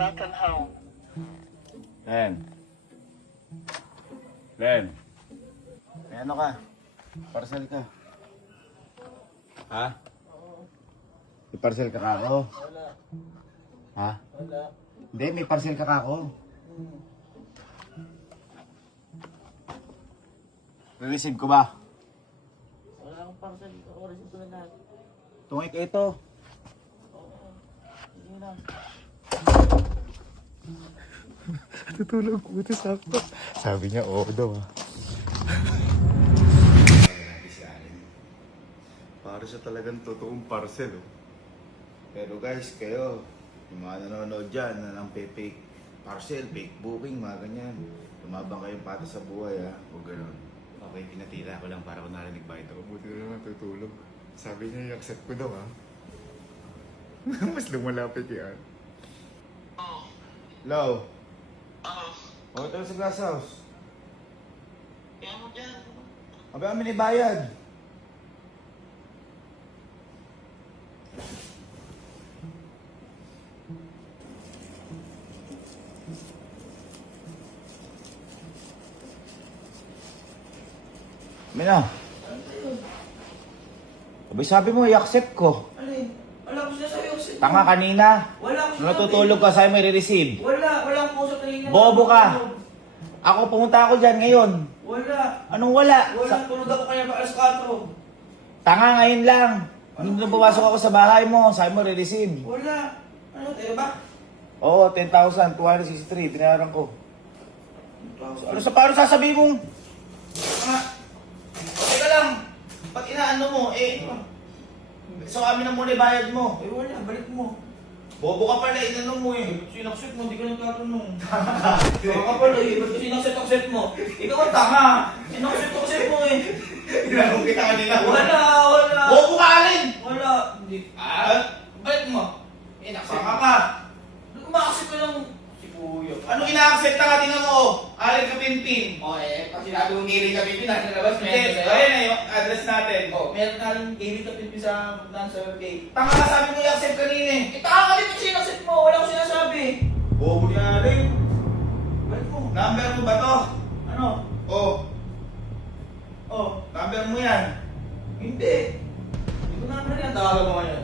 Natanhaw. Len. Len. May ano ka? Parcel ka. Ha? May parcel ka kako? Wala. Ha? Wala. Hindi, may parcel ka kako. Re-receive ko ba? Wala akong parcel. Oras ito na lahat. Tungik ito. Oo. Sige na. Tutulog ko ito sakto. Sabi niya, oo daw ah. Para siya talagang totoong parcel oh. Pero guys, kayo, yung mga nanonood dyan na ng fake parcel, fake booking, mga ganyan. Lumabang kayong pata sa buhay ha, o gano'n. Okay, pinatira ko lang para kung narinig ba ito. Buti na naman tutulog. Sabi niya, i-accept ko daw ha. Mas lumalapit yan. Hello? O, ito sa glass house. Kaya mo dyan. Abi, amin ibayad. Mina. Abi, sabi mo, i-accept ko. Alin? Wala ko sinasabi yung sit. Tanga kanina. Wala ko Nung natutulog ka, sabi mo, i-receive. Wala akong puso kanina. Bobo ka. Ako, pumunta ako dyan ngayon. Wala. Anong wala? Wala. Tulog ako kaya pa alas 4. Tanga ngayon lang. Nung pumasok ako sa bahay mo, sabi mo, re-receive. Wala. Ano, tayo ba? Oo, 10,263, pinayaran ko. Ano sa paano sasabihin mong? Okay ka lang. Pag inaano mo, so amin na muna bayad mo. Eh wala, balik mo. Bobo ka pala, inanong mo eh. Sinaksit mo, hindi ka nagtatanong. Baka ka pala eh, ba't sinaksit mo? Ikaw ang tanga. Sinaksit mo eh. Tinanong kita kanina. Wala. Bobo ka alin! Wala. Hindi. Balik mo. Saka ka. Umakasip ko lang si Kuya. Ano ina-accept ka tingnan mo? Alin ka pinpin. O pag sinabi kong gaming ka pipi, nasa labas, Hindi, meron sa'yo. ayun na yung address natin. Meron na rin gaming ka pipi sa survey. Tanga ka, sabi mo i-accept kanina eh. Tanga ka din kung sinaksit mo, wala akong sinasabi. Bobo ka alin. Balik mo. Number mo ba to? Ano? Number mo yan. Hindi. Hindi ko naman rin ang tawag mo ngayon.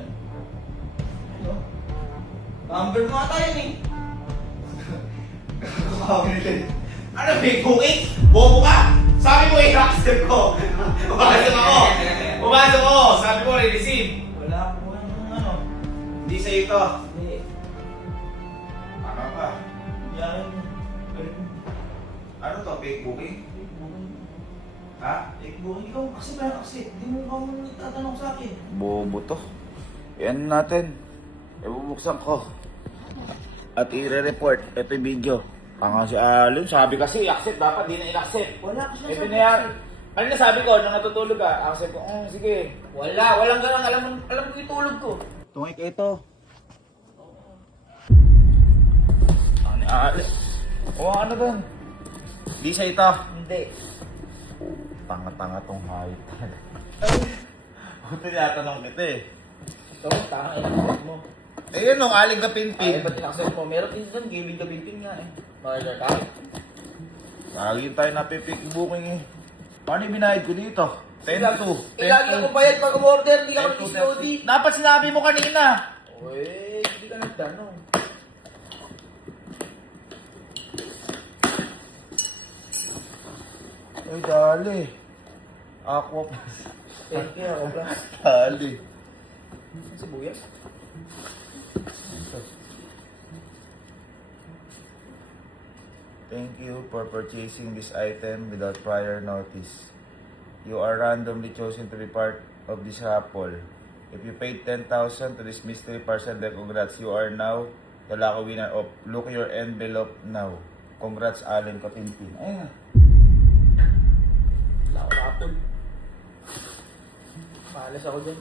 Ano? Number mo ata yun eh. Ano, big booking? Bobo ka! Sabi mo, i-accept ko! Pumasok ako! Pumasok ako! Sabi mo, re-receive! Wala po yung ano. Hindi sa'yo ito. Hindi. Tama pa. Yan. Balik mo. Ano to, fake booking? Ha? Booking ikaw kasi meron kasi. Hindi mo ka mo nagtatanong sa akin. Bobo to. Yan natin. Ibubuksan ko. At i-report. Ito yung video. Tanga si Alin. Sabi kasi, i-accept. Dapat di na i-accept. Wala ko Eh, sinasabi. pinayar. Ano na sabi ko, nung natutulog ka, accept ko, sige. Walang ganang alam ko yung tulog ko. Tungik ito. Ano ni Alin? O ano doon? Di sa ito. Hindi. Tanga-tanga tong hayop talaga. Buti tinatanong kita eh. Ito, tanga inaksit mo. Eh yun nung aling ka Ay, pinpin. ba't inaksit mo? Meron din doon, gaming ka pinpin nga eh. Murder ka. Lagi tayo napipik booking eh. Paano yung binayad ko dito? 10-2. Lagi ako bayad pag umorder, hindi ka 10-2. mag-COD. Dapat sinabi mo kanina. Uy, hindi ka nagtanong. Ay, dali. Aqua Thank you, ako ba? Dali. Sibuyas? Thank you for purchasing this item without prior notice. You are randomly chosen to be part of this raffle. If you paid 10,000 to this mystery parcel, then congrats. You are now the lucky winner of Look Your Envelope Now. Congrats, Allen Kapinpin. Ayun na. Wala ako rapol. Malas ako dyan.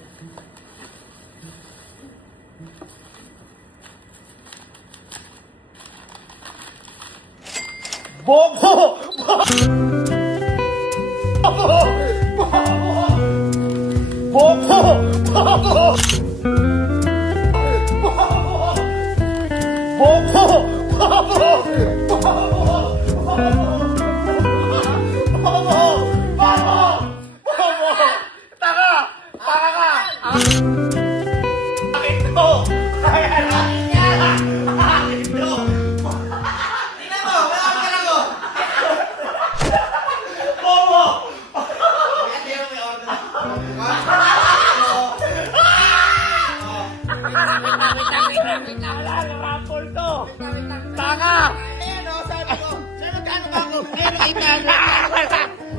Bobo! Bobo! Bobo! Bobo! Bobo! Tingnan mo, may order ako. Tingnan mo, may order ako. Ayan o, sabi ko. Sir, magkano ba ako? Ayun, 800.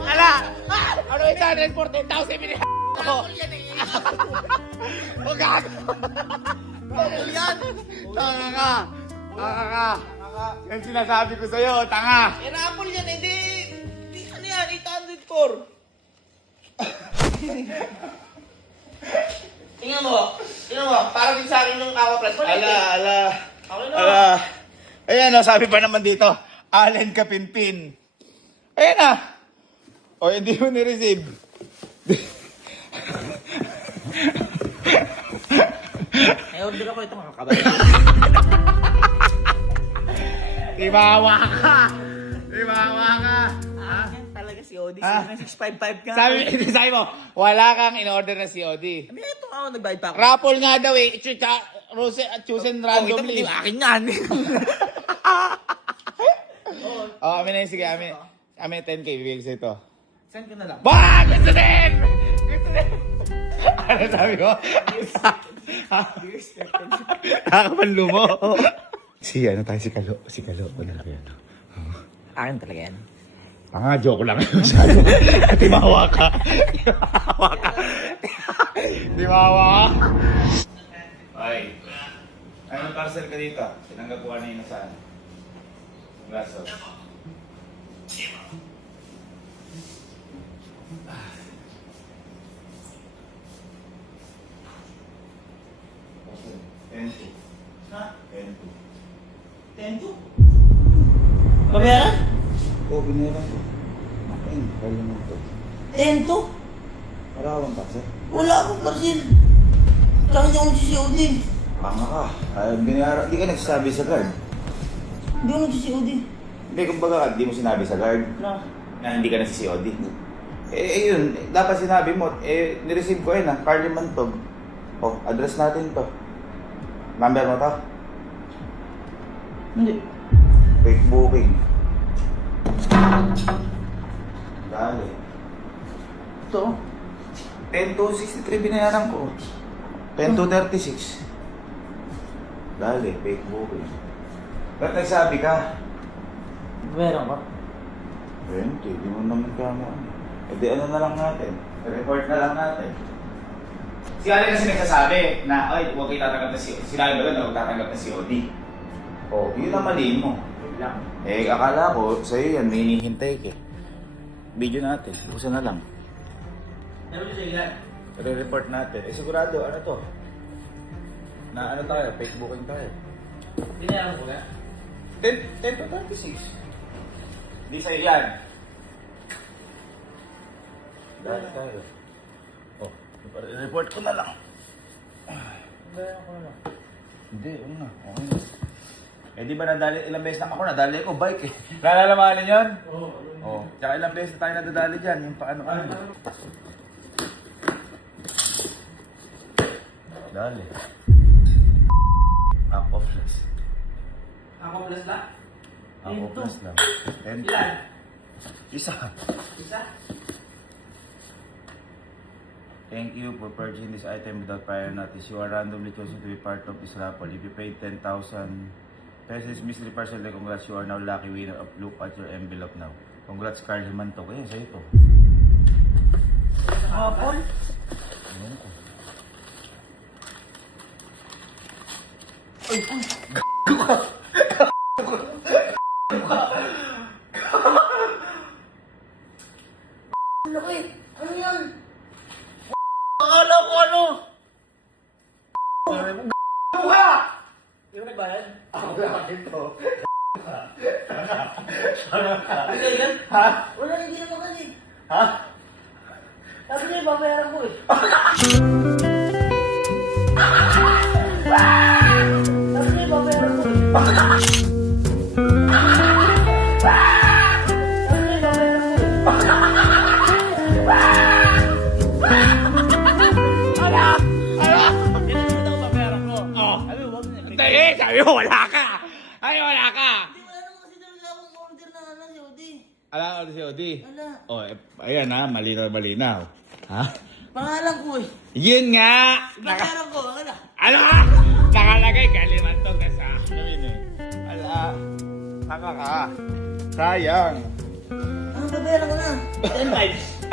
Ala! Ano 814,000 binili ko? Huwag ka! Rapol yan. Tanga ka! Tanga ka! Yan sinasabi ko sa'yo, tanga! Eh, rapol yan, hindi. Ano yan, 804. Tingnan mo, parang din sa akin yung Aqua Plus. Ala. Okay na. Ala. Ayan o, sabi pa naman dito, Allen Kapinpin. Ayan na. O, hindi mo ni-receive. May order ako ito, mga kabay. Ibawa ka! Ibawa ka! Talaga si Odi, Ah. 655 ka. Sabi mo, wala kang in-order na COD. May ito ako, nagbayad pa ako. Raffle nga daw eh. Chosen randomly. Akin yan. Oh, amin na yun. Sige, amin. Amin 10K. Bibigay ko sa ito. Send ko na lang. Bah! Gusto din! Gusto din! Ano sabi ko? Nakakapanlo mo. Si ano tayo, si Kalo. Si Kalo. Ano lang yan? Akin talaga yan. Joke lang. Timawa ka. Timawa ka. Timawa ka. Ay. Anong parcel ka dito? Tinanggap ko kanina saan? Braso. N2. Ha? N2. 10-2? Babayaran? Oo, binayaran ko. Ayun, kaya mo ito. 10-2? Wala ka bang parcel? Wala akong parcel. Kaya niya akong COD. Panga ka. Binayaran. Hindi ka nagsasabi sa guard. Hindi ako nag-COD. Hindi, kumbaga, hindi mo sinabi sa guard na hindi ka nagsi-COD. Yun, dapat sinabi mo, nireceive ko yun Carly Mantog. Oh, address natin to. Number mo to? Hindi. Fake booking. Dali. Ito. 10,263 binayaran ko. 10,236. Dali, fake booking. Ba't nagsabi ka? Babayaran ka? 20, di mo naman kamo. E di ano na lang natin? Report na lang natin. Si Ali kasi nagsasabi na, ay, huwag kayo tatanggap na COD. Sinabi ba na huwag tatanggap na COD? Oh, yun ang mali mo. Akala ko, sa'yo yan, may hinihintay ka. Video natin, bukusan na lang. Ano siya ilan? Re-report natin. Sigurado, ano to? Na ano tayo, fake booking tayo. Binayaran ko na? 10,236. Di sa'yo yan. Dahil tayo. Oh, report ko na lang. Bayaran ko na. Hindi, ano na. Okay na. Eh di ba nadali, ilang beses na ako nadali ko, bike eh. Nalalaman yun? Oo. Oh, tsaka ilang beses na tayo nadadali dyan, yung paano. Dali. Ako plus. Ako plus lang? Ako plus lang. 10. Ilan? Isa. Isa? Thank you for purchasing this item without prior notice. You are randomly chosen to be part of this raffle. If you paid 10,000 pesos mystery parcel, congrats, you are now lucky winner of look at your envelope now. Congrats, Carly Mantok. Ayun, sa'yo to. Hapon? Ayun ko. Laki! Ano yan? Akala ko ano? Di ba nagbayad? Ako lang ito. Ano yan? Ha? Wala na, hindi naman kasi. Ha? Sabi niya, babayaran ko eh. Sabi niya, babayaran ko eh. Hindi, sabi mo wala ka. Ay, wala ka. Hindi, wala naman kasi talaga akong order na ano, si Odi. Ala, si Odi. Wala. Oh, ayan ha, malinaw. Ha? Pangalan ko eh. Yun nga! Bayaran ko, ano? Ano ka? Nakalagay kalimantong ka sa akin eh. Ala, saka ka. Sayang. Ano, babayaran ko na. 10-5.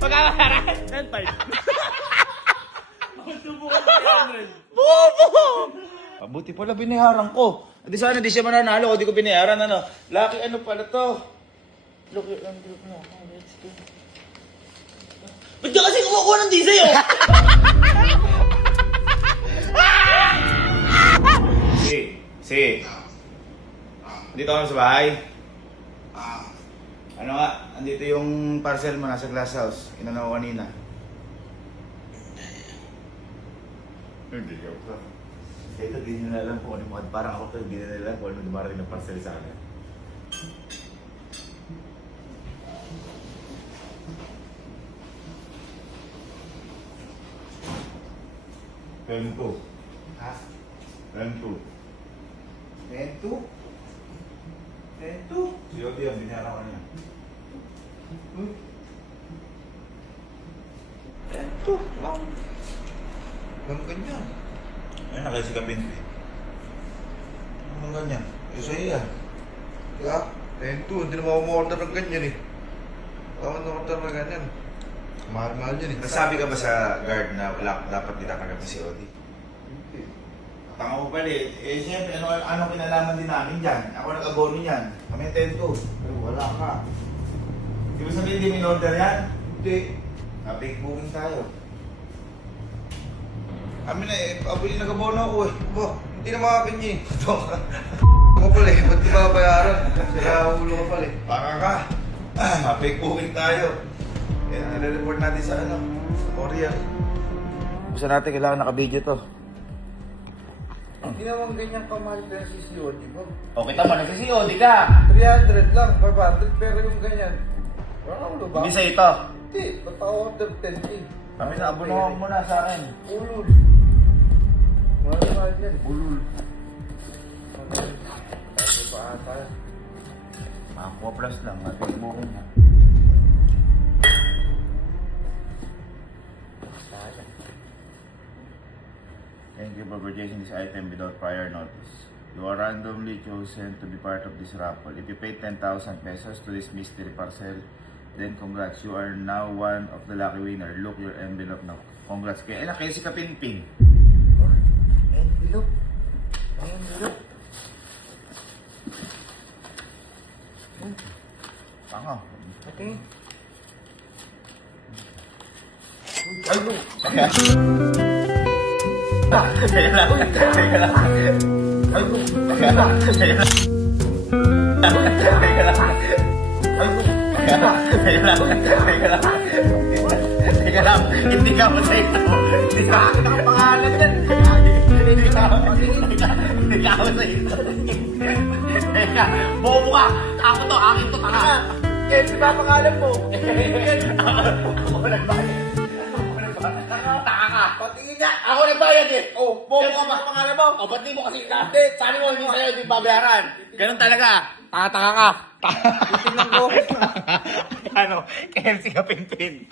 Magkakara. 10-5. Subukan ko 300. Bobo! Mabuti pala binayaran ko. Di sana di siya mananalo o di ko binayaran ano. Lucky ano pala to? Lucky envelope na. Let's go. Ba't ka kasi kumukuha ng diesel oh? Si. Dito ako sa bahay. Ano nga, andito yung parcel mo nasa glass house. Inano ko kanina. Hindi ka. Ito, di nyo na alam kung ano yung mga parang ako to, hindi na alam kung ano dumarating ng parcel sa akin. Pento. Ha? Pento. Pento? Pento? Si Odi yan, binayaran ko niya. Pento? Lang. Lang ganyan. Ayun, nakasikapin. Ano ganyan? Isa iya. Diba? Pento, hindi naman ako ma-order ng ganyan eh. Ako na-order ng ganyan. Mahal-mahal yan eh. Nasabi ka ba sa guard na wala, dapat ditatanggap na si Odi? Hindi. Tanga mo pala eh. Eh, siyempre, ano kinalaman din namin dyan? Ako nag-abono niyan. Kami 10-2. Pero wala ka. Di ba sabihin di min-order yan? Hindi. Na-big booking tayo. Kami na eh, abuli nag-abono ako eh. Ba, hindi naman akin niya eh. Ako pala eh, ba't di ba bayaran? Sila ulo ka pala eh. Baka ka. Na-big booking tayo. Eh, nire-report natin sa ano? Sa Korea. Gusto natin kailangan naka-video to. Hindi naman ganyan kamahal pero si COD, di ba? O kita mo, nagsisiyo, di ka. 300 lang, 500 pero yung ganyan. Wala ulo ba? Hindi sa ito. Hindi, ba't ako order 10K? Kami na, abunuhan mo na sa akin. Ulul. Mahal-mahal yan. Ulul. Kasi pa ata yan. Aqua Plus lang, mabig booking na. Thank you for purchasing this item without prior notice. You are randomly chosen to be part of this raffle. If you pay 10,000 pesos to this mystery parcel, then congrats, you are now one of the lucky winner. Look your envelope now. Congrats kayo. Kayo si Kapinping. Oh, envelope. Envelope. Tanga. Okay. Ay, no! Teka lang. Teka lang. Ay, no! Teka lang. Teka lang. Teka lang. Ay, no! Teka lang. Teka lang. Teka lang. Hindi ka mo sa ito. Hindi ka ang pangalan yan. Hindi ka mo sa ito. Teka. Bobo ka. Ako to. Akin to. Tanga. Eh, di ba pangalan mo? Ako nagbayad. Taka ka. Patingin niya. Ako nagbayad eh. Oh, Bobo ka ba? Pangalan mo? O, ba't di mo kasi dati? Sabi mo, hindi sa'yo, di babayaran. Ganun talaga. Taka ka. Titingnan ko. Ano? KMC ka, Pinpin.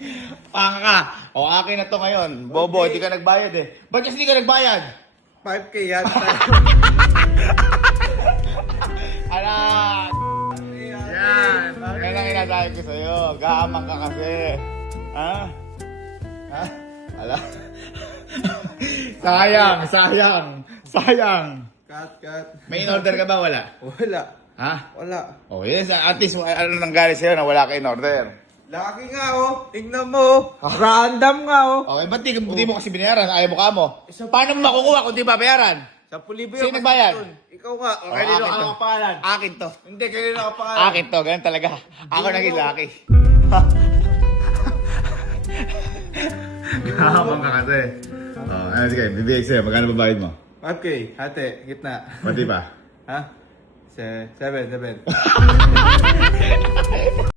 Panga ka. O, akin na to ngayon. Bobo, Okay. di ka nagbayad eh. Ba't kasi di ka nagbayad? 5K yan. Ala! Yan. Yan ang inasabi ko sa'yo. Gahamang ka kasi. Ha? Ha? Ala? Sayang. Cut. May in-order ka ba? Wala? Wala. Ha? Wala. Oh, yes. At least, ano nanggaling sa'yo na wala ka in-order? Laki nga oh. Tingnan mo. Random nga oh. Okay, ba't di mo kasi binayaran? Ayaw mo ka mo? Paano mo makukuha kung di babayaran? 10,000 Sino nagbayad? Ikaw nga. Oh, Kanino akin to. ang pangalan? Akin to. Hindi, kanino ang pangalan? Akin to. Ganun talaga. Ako naging laki. Kahamang ka kasi. Oh, ano sige, bibigay sa'yo. Magkano babayad mo? 5K. Hati. Gitna. Pati pa? Ha? 7.